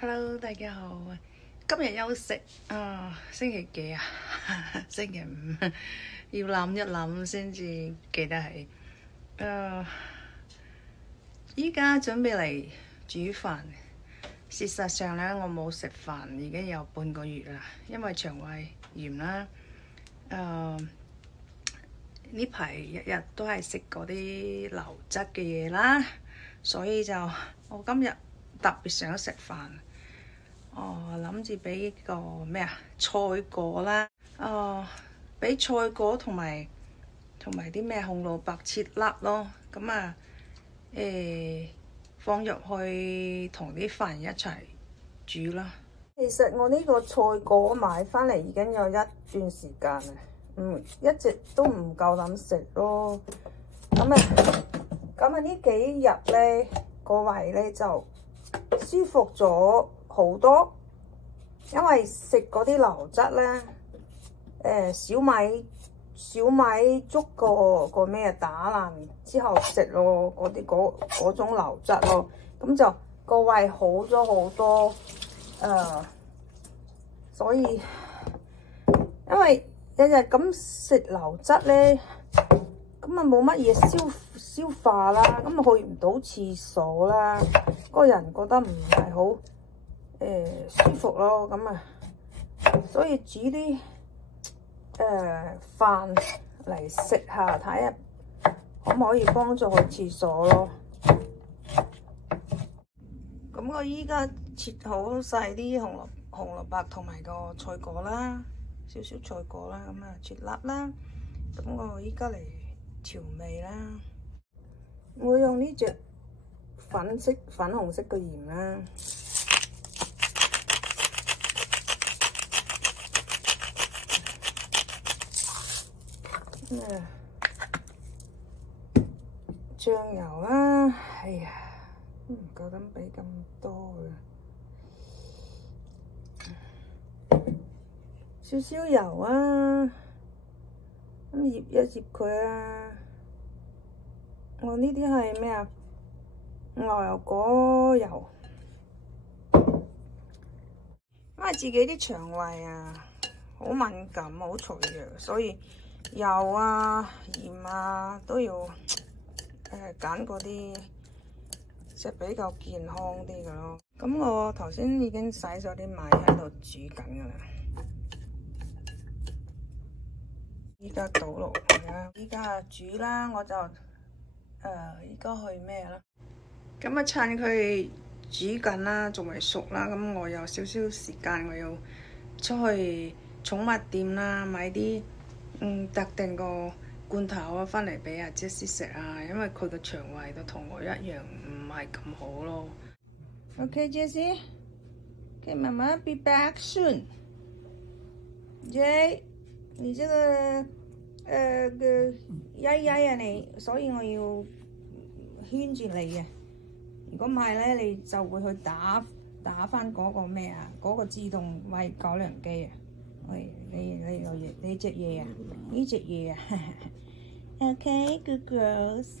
Hello， 大家好。今日休息星期幾啊？星期五，要諗一諗先至記得係。依家準備嚟煮飯。事實上咧，我冇食飯已經有半個月啦，因為腸胃炎啦。呢排日日都係食嗰啲流質嘅嘢啦，所以就我今日特別想食飯。諗住俾個咩啊菜果啦，俾菜果同埋啲咩紅蘿蔔切粒咯，咁放入去同啲飯一齊煮啦。其實我呢個菜果買翻嚟已經有一段時間啦，一直都唔夠膽食咯。咁呢幾日咧個胃咧就舒服咗好多，因為食嗰啲流質咧，小米粥個咩打爛之後食咯，嗰種流質咯，咁就個胃好咗好多。所以因為日日咁食流質咧，咁啊冇乜嘢消化啦，咁啊去唔到廁所啦，個人覺得唔係好舒服咯，咁啊，所以煮啲飯嚟食下，睇下可唔可以幫助去廁所咯。咁我依家切好細啲紅蘿蔔同埋個菜果啦，少少菜果啦，咁啊切粒啦。咁我依家嚟調味啦，我用呢隻粉紅色嘅鹽啦。醬油啦，哎呀，唔夠膽俾咁多嘅，少少油啊，咁醃一醃佢啊。我呢啲係咩啊？牛油果油，因為自己啲腸胃啊好敏感，好脆弱，所以油啊、鹽啊都要揀嗰啲即係比較健康啲嘅咯。咁我頭先已經洗咗啲米喺度煮緊噶啦，依家倒落去啦，依家煮啦，我就依家去咩啦？咁啊趁佢煮緊啦，仲未熟啦，咁我有少少時間，我要出去寵物店啦，買啲特定個罐頭啊，翻嚟俾阿 Jessie 食啊，因為佢個腸胃都同我一樣唔係咁好咯。Okay, Jessie. Okay, Mama be back soon. Jay, 你這個曳啊你，所以我要圈住你嘅。如果唔係咧，你就會去打翻嗰個咩啊？嗰個自動餵狗糧機啊！喂，你隻嘢啊？呢隻嘢啊？Okay, good girls.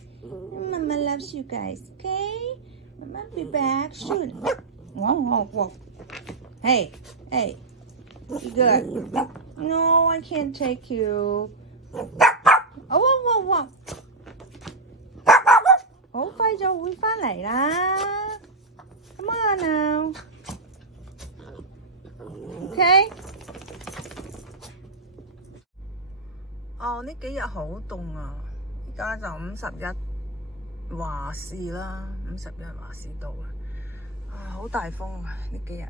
Mama loves you guys. Okay, Mama be back soon. Whoa. Hey, good. No, I can't take you. Oh. 好快就會返嚟啦。Come on now. Okay. 呢幾日好凍啊！而家就51華氏啦，51華氏度啊！好大風啊！呢幾日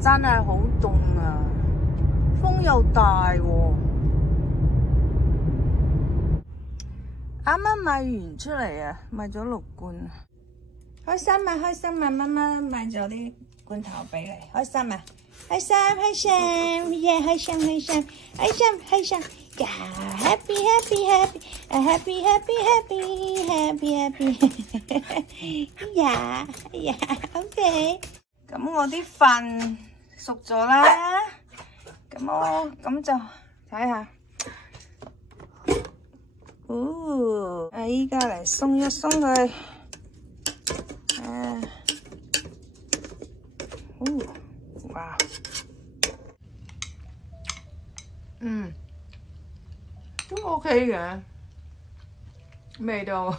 真係好凍啊，風又大喎。啱啱買完出嚟啊，買咗6罐。開心啊！媽媽買咗啲罐頭俾你，開心啊！開心，yeah， 開心，happy， yeah，OK。咁我啲飯熟咗啦，咁就睇下。依家嚟鬆一鬆佢。哇！都 OK 嘅，味道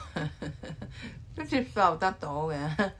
都接受得到嘅。